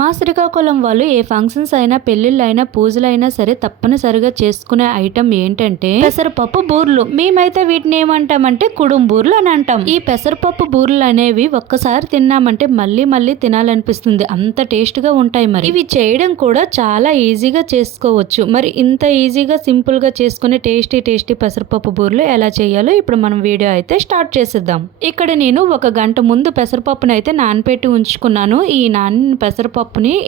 మా శ్రీకాకుళం వాళ్ళు ఏ ఫంక్షన్స్ అయినా పెళ్లిళ్ళైనా పూజలైనా సరే తప్పనిసరిగా చేసుకునే ఐటమ్ ఏంటంటే పెసరపప్పు బూర్లు. మేమైతే వీటిని ఏమంటామంటే కుడుం బూర్లు అని అంటాం. ఈ పెసరపప్పు బూర్లు అనేవి ఒక్కసారి తిన్నామంటే మళ్ళీ మళ్ళీ తినాలనిపిస్తుంది, అంత టేస్ట్ గా ఉంటాయి. మరి ఇవి చేయడం కూడా చాలా ఈజీగా చేసుకోవచ్చు. మరి ఇంత ఈజీగా సింపుల్ గా చేసుకునే టేస్టీ పెసరపప్పు బూర్లు ఎలా చేయాలో ఇప్పుడు మనం వీడియో అయితే స్టార్ట్ చేసేద్దాం. ఇక్కడ నేను 1 గంట ముందు పెసరపప్పును అయితే నానపెట్టి ఉంచుకున్నాను. ఈ నానిన పెసరపప్పుని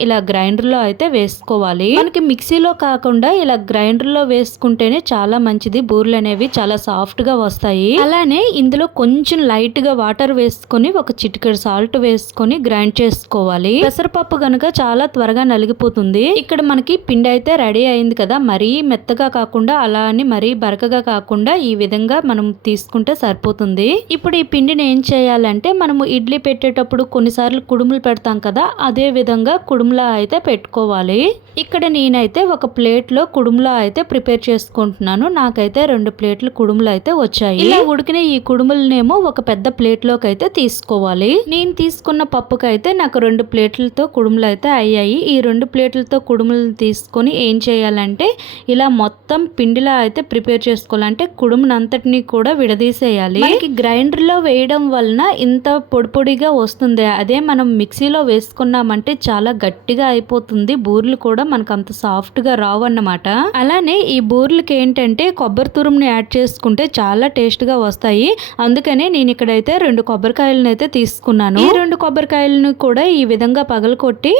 ఇలా గ్రైండర్ లో అయితే వేసుకోవాలి. మనకి మిక్సీలో కాకుండా ఇలా గ్రైండర్ లో వేసుకుంటేనే చాలా మంచిది. బూర్లు అనేవి చాలా సాఫ్ట్ గా వస్తాయి. అలానే ఇందులో కొంచెం లైట్ గా వాటర్ వేసుకొని 1 చిటికెడు సాల్ట్ వేసుకొని గ్రైండ్ చేసుకోవాలి. పెసరపప్పు గనుక చాలా త్వరగా నలిగిపోతుంది. ఇక్కడ మనకి పిండి అయితే రెడీ అయింది కదా. మరీ మెత్తగా కాకుండా అలా అని మరీ బరకగా కాకుండా ఈ విధంగా మనం తీసుకుంటే సరిపోతుంది. ఇప్పుడు ఈ పిండిని ఏం చేయాలంటే మనము ఇడ్లీ పెట్టేటప్పుడు కొన్నిసార్లు కుడుములు పెడతాం కదా, అదే విధంగా కుడుములా అయితే పెట్టుకోవాలి. ఇక్కడ నేనైతే 1 ప్లేట్ లో కుడుములా అయితే ప్రిపేర్ చేసుకుంటున్నాను. నాకైతే 2 ప్లేట్లు కుడుములు అయితే వచ్చాయి. ఇలా ఉడికిన ఈ కుడుములనేమో 1 పెద్ద ప్లేట్ లోకి అయితే తీసుకోవాలి. నేను తీసుకున్న పప్పుకైతే నాకు 2 ప్లేట్లతో కుడుములు అయితే అయ్యాయి. ఈ 2 ప్లేట్లతో కుడుములు తీసుకొని ఏం చేయాలంటే ఇలా మొత్తం పిండిలా అయితే ప్రిపేర్ చేసుకోవాలంటే కుడుమునంతటిని కూడా విడదీసేయాలి. మనకి గ్రైండర్ లో వేయడం వలన ఇంత పొడి పొడిగా వస్తుంది. అదే మనం మిక్సీలో వేసుకున్నామంటే చాలా గట్టిగా అయిపోతుంది. బూర్లు కూడా మనకు అంత సాఫ్ట్ గా రావు అన్నమాట. అలానే ఈ బూర్లకి ఏంటంటే కొబ్బరి తురుముని యాడ్ చేసుకుంటే చాలా టేస్ట్ గా వస్తాయి. అందుకనే నేను ఇక్కడైతే 2 కొబ్బరికాయలను అయితే తీసుకున్నాను. ఈ 2 కొబ్బరికాయలను కూడా ఈ విధంగా పగలకొట్టి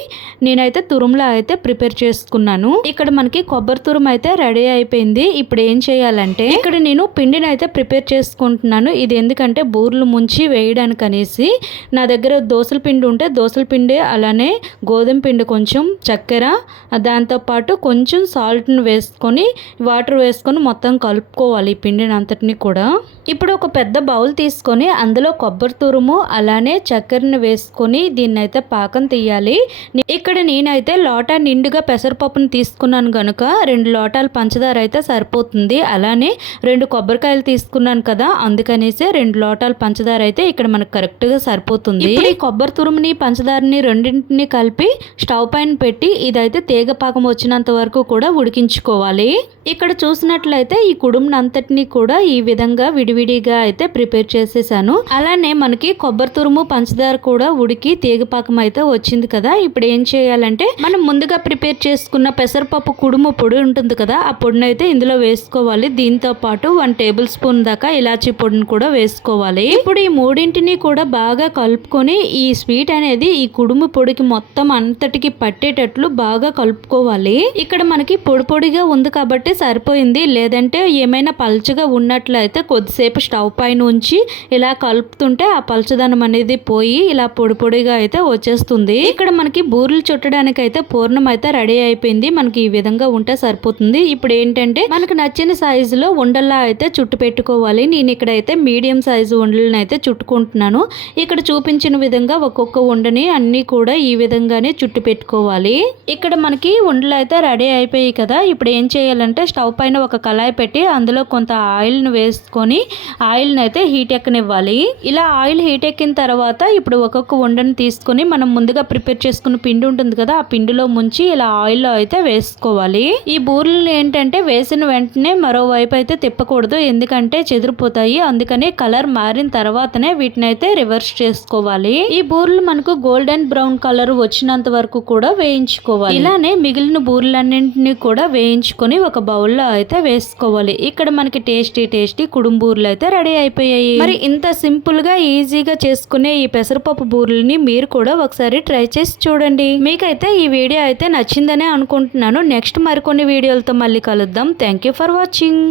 నేనైతే తురుములా అయితే ప్రిపేర్ చేసుకున్నాను. ఇక్కడ మనకి కొబ్బరి తురుము అయితే రెడీ అయిపోయింది. ఇప్పుడు ఏం చేయాలంటే ఇక్కడ నేను పిండిని అయితే ప్రిపేర్ చేసుకుంటున్నాను. ఇది ఎందుకంటే బూర్లు ముంచి వేయడానికి అనేసి. నా దగ్గర దోసల పిండి ఉంటే దోసల పిండి, అలానే గోధుమ పిండి, కొంచెం చక్కెర, దాంతోపాటు కొంచెం సాల్ట్ను వేసుకొని వాటర్ వేసుకొని మొత్తం కలుపుకోవాలి ఈ పిండిని అంతటిని కూడా. ఇప్పుడు ఒక పెద్ద బౌల్ తీసుకొని అందులో కొబ్బరి తురుము అలానే చక్కెరను వేసుకొని దీన్ని అయితే పాకం తీయాలి. ఇక్కడ నేనైతే లోటా నిండుగా పెసరపప్పును తీసుకున్నాను గనుక 2 లోటాలు పంచదార అయితే సరిపోతుంది. అలానే 2 కొబ్బరికాయలు తీసుకున్నాను కదా, అందుకనేసి 2 లోటాలు పంచదార అయితే ఇక్కడ మనకు కరెక్ట్ గా సరిపోతుంది. ఇప్పుడు ఈ కొబ్బరి తురుముని పంచదారని రెండింటిని కలిపి స్టవ్ పైన పెట్టి ఇదైతే తీగ పాకం వచ్చినంత వరకు కూడా ఉడికించుకోవాలి. ఇక్కడ చూసినట్లయితే ఈ కుడుమును అంతటిని కూడా ఈ విధంగా విడివిడిగా అయితే ప్రిపేర్ చేసేసాను. అలానే మనకి కొబ్బరి తురుము పంచదార కూడా ఉడికి తీగ పాకం అయితే వచ్చింది కదా. ఇప్పుడు ఏం చేయాలంటే మనం ముందుగా ప్రిపేర్ చేసుకున్న పెసరపప్పు కుడుము పొడి ఉంటుంది కదా, ఆ పొడిని అయితే ఇందులో వేసుకోవాలి. దీంతో పాటు 1 టేబుల్ స్పూన్ దాకా ఇలాచీ పొడిని కూడా వేసుకోవాలి. ఇప్పుడు ఈ మూడింటిని కూడా బాగా కలుపుకొని ఈ స్వీట్ అనేది ఈ కుడుము పొడికి మొత్తం అంతటికి పట్టేటట్లు బాగా కలుపుకోవాలి. ఇక్కడ మనకి పొడి పొడిగా ఉంది కాబట్టి సరిపోయింది. లేదంటే ఏమైనా పల్చగా ఉన్నట్లయితే కొద్దిసేపు స్టవ్ పైన ఉంచి ఇలా కలుపుతుంటే ఆ పల్చదనం అనేది పోయి ఇలా పొడి పొడిగా అయితే వచ్చేస్తుంది. ఇక్కడ మనకి బూరెలు చుట్టడానికి అయితే పూర్ణం అయితే రెడీ అయిపోయింది. మనకి ఈ విధంగా ఉంటే సరిపోతుంది. ఇప్పుడు ఏంటంటే మనకు నచ్చిన సైజులో ఉండల్లా అయితే చుట్టు పెట్టుకోవాలి. నేను ఇక్కడైతే మీడియం సైజు ఉండలను అయితే చుట్టుకుంటున్నాను. ఇక్కడ చూపించిన విధంగా ఒక్కొక్క ఉండని అన్ని కూడా ఈ విధంగానే చుట్టు పెట్టుకోవాలి. ఇక్కడ మనకి ఉండలు అయితే రెడీ అయిపోయాయి కదా. ఇప్పుడు ఏం చేయాలంటే స్టవ్ పైన ఒక కళాయి పెట్టి అందులో కొంత ఆయిల్ను వేసుకొని ఆయిల్ని అయితే హీట్ ఎక్కనివ్వాలి. ఇలా ఆయిల్ హీట్ ఎక్కిన తర్వాత ఇప్పుడు ఒక్కొక్క ఉండని తీసుకొని మనం ముందుగా ప్రిపేర్ చేసుకున్న పిండి ఉంటుంది కదా, ఆ పిండిలో ముంచి ఇలా ఆయిల్లో అయితే వేసుకోవాలి. ఈ బూరెలు ఏంటంటే వేసిన వెంటనే మరోవైపు అయితే తిప్పకూడదు, ఎందుకంటే చెదిరిపోతాయి. అందుకని కలర్ మారిన తర్వాతనే వీటిని అయితే రివర్స్ చేసుకోవాలి. ఈ బూరెలు మనకు గోల్డెన్ బ్రౌన్ కలర్ వచ్చినంత వరకు కూడా వేయించుకోవాలి. ఇలానే మిగిలిన బూరెలన్నింటినీ కూడా వేయించుకొని ఒక బౌల్లో అయితే వేసుకోవాలి. ఇక్కడ మనకి టేస్టీ కుడుం బూరెలు అయితే రెడీ అయిపోయాయి. మరి ఇంత సింపుల్ గా ఈజీగా చేసుకునే ఈ పెసరపప్పు బూరెలని మీరు కూడా ఒకసారి ట్రై చేసి చూడండి. మీకైతే ఈ వీడియో అయితే నచ్చిందనే అనుకుంటున్నాను. నెక్స్ట్ మరికొన్ని వీడియోలతో మళ్ళీ కలుద్దాం. Thank you for watching.